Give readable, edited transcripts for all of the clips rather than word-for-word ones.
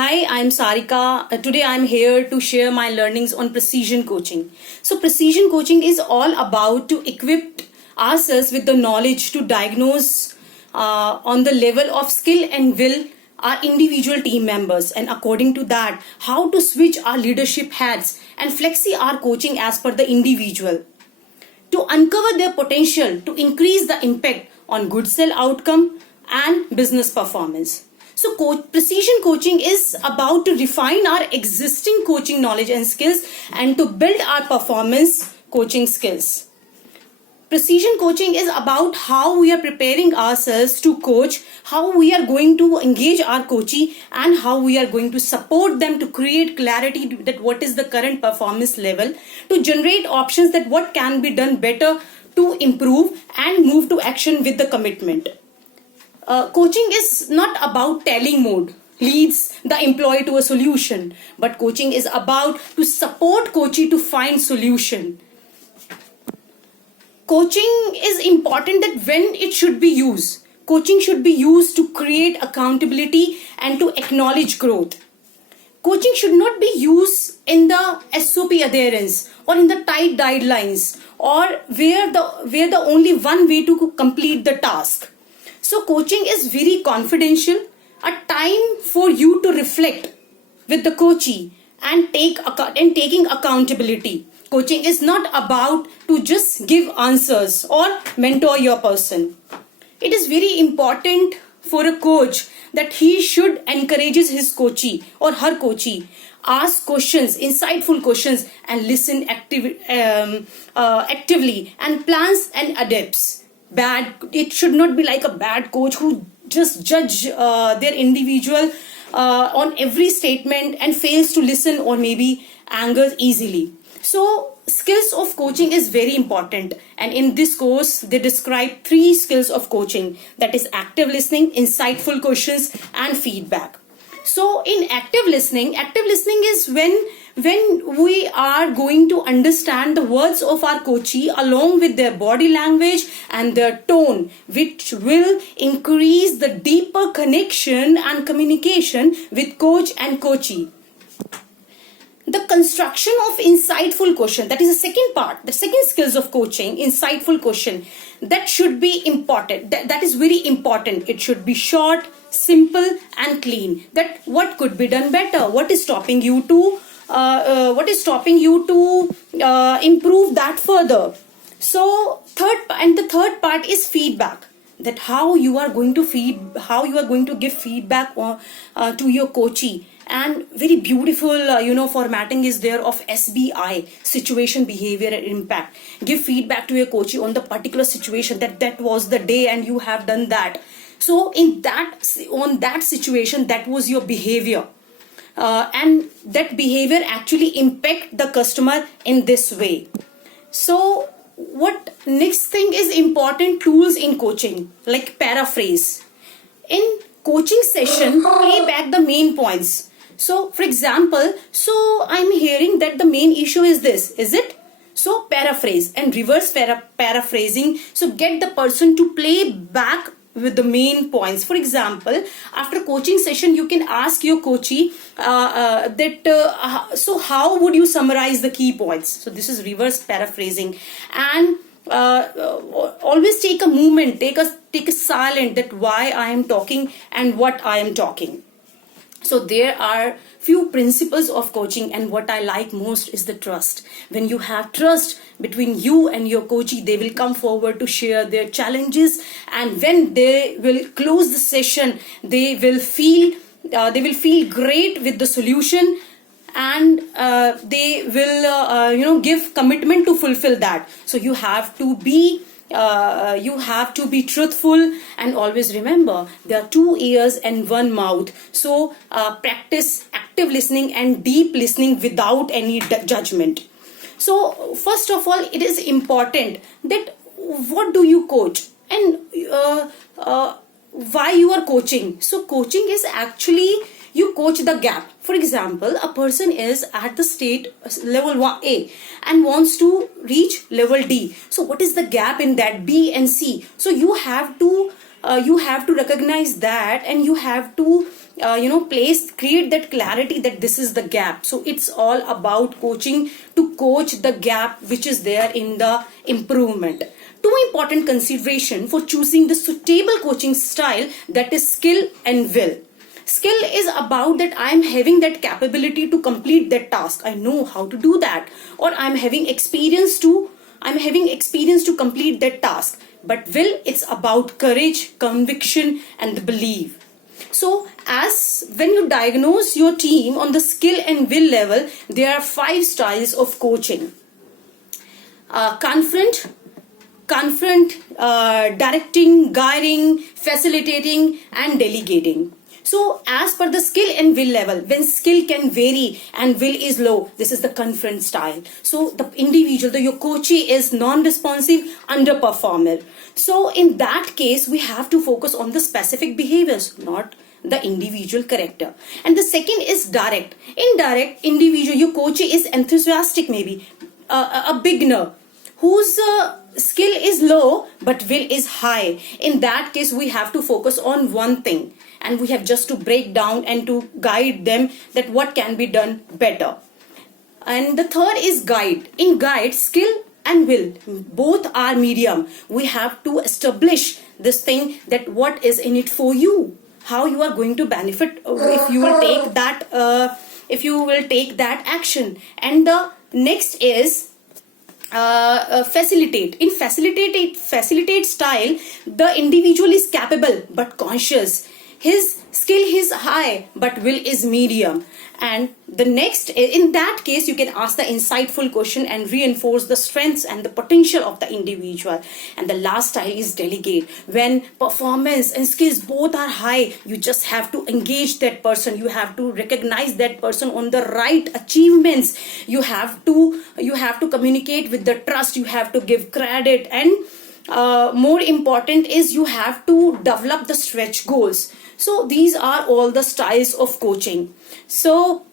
Hi, I'm Sarika. Today I'm here to share my learnings on precision coaching. So precision coaching is all about to equip ourselves with the knowledge to diagnose on the level of skill and will our individual team members, and according to that how to switch our leadership hats and flexi our coaching as per the individual to uncover their potential to increase the impact on good sale outcome and business performance. So precision coaching is about to refine our existing coaching knowledge and skills and to build our performance coaching skills. Precision coaching is about how we are preparing ourselves to coach, how we are going to engage our coachee, and how we are going to support them to create clarity that what is the current performance level, to generate options that what can be done better to improve and move to action with the commitment. Coaching is not about telling mode leads the employee to a solution, but coaching is about to support coachee to find solution. Coaching is important that when it should be used. Coaching should be used to create accountability and to acknowledge growth. Coaching should not be used in the SOP adherence or in the tight guidelines or where the only one way to complete the task. So coaching is very confidential, a time for you to reflect with the coachee and taking accountability. Coaching is not about to just give answers or mentor your person. It is very important for a coach that he should encourages his coachee or her coachee, ask questions, insightful questions, and listen actively and plans and adapts. It should not be like a bad coach who just judge their individual on every statement and fails to listen or maybe angers easily. So skills of coaching is very important, and in this course they describe 3 skills of coaching, that is active listening, insightful questions, and feedback. So in active listening is when we are going to understand the words of our coachee along with their body language and their tone, which will increase the deeper connection and communication with coach and coachee. The construction of insightful question, that is the second part, the second skills of coaching, insightful question, that should be important. That is very important. It should be short, simple, and clean. That what could be done better? What is stopping you to improve that further? So the third part is feedback. That how you are going to give feedback to your coachee. And very beautiful formatting is there of SBI, situation, behavior, and impact. Give feedback to your coachee on the particular situation that was the day and you have done that. So on that situation, that was your behavior, and that behavior actually impact the customer in this way. So what next thing is important tools in coaching, like paraphrase. In coaching session, play back the main points. So for example, so I'm hearing that the main issue is this, is it? So paraphrase and reverse paraphrasing. So get the person to play back with the main points. For example, after coaching session, you can ask your coachee so how would you summarize the key points? So this is reverse paraphrasing. And always take a moment, take a silent, that why I am talking and what I am talking. So there are few principles of coaching, and what I like most is the trust. When you have trust between you and your coachee, they will come forward to share their challenges, and when they will close the session, they will feel great with the solution, and they will give commitment to fulfill that. So you have to be truthful, and always remember there are 2 ears and 1 mouth. So practice active listening and deep listening without any judgment. So first of all, it is important that what do you coach and why you are coaching. So coaching is actually you coach the gap. For example, a person is at the state level 1A and wants to reach level D. So what is the gap in that B and C? So you have to you have to recognize that, and you have to create that clarity that this is the gap. So it's all about coaching to coach the gap which is there in the improvement. Two important consideration for choosing the suitable coaching style, that is skill and will. Skill is about that I am having that capability to complete that task. I know how to do that, or I'm having experience to complete that task. But will, it's about courage, conviction, and the belief. So as when you diagnose your team on the skill and will level, there are 5 styles of coaching. Confront, directing, guiding, facilitating, and delegating. So as per the skill and will level, when skill can vary and will is low, this is the confront style. So the individual, your coachee is non-responsive, underperformer. So in that case, we have to focus on the specific behaviors, not the individual character. And the second is direct. In direct, individual, your coachee is enthusiastic, maybe a beginner whose skill is low but will is high. In that case, we have to focus on one thing, and we have just to break down and to guide them that what can be done better. And the third is guide. In guide, skill and will both are medium. We have to establish this thing, that what is in it for you, how you are going to benefit if you will take that action. And the next is facilitate. In facilitate style, the individual is capable but conscious. His skill is high but will is medium. And the next, in that case, you can ask the insightful question and reinforce the strengths and the potential of the individual. And the last style is delegate. When performance and skills both are high, you just have to engage that person. You have to recognize that person on the right achievements. You have to communicate with the trust. You have to give credit, and more important is you have to develop the stretch goals. So these are all the styles of coaching. So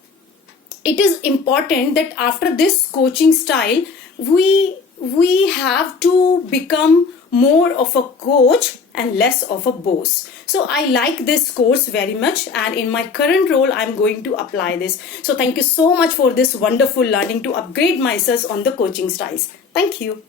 it is important that after this coaching style, we have to become more of a coach and less of a boss. So I like this course very much, and in my current role, I'm going to apply this. So thank you so much for this wonderful learning to upgrade myself on the coaching styles. Thank you.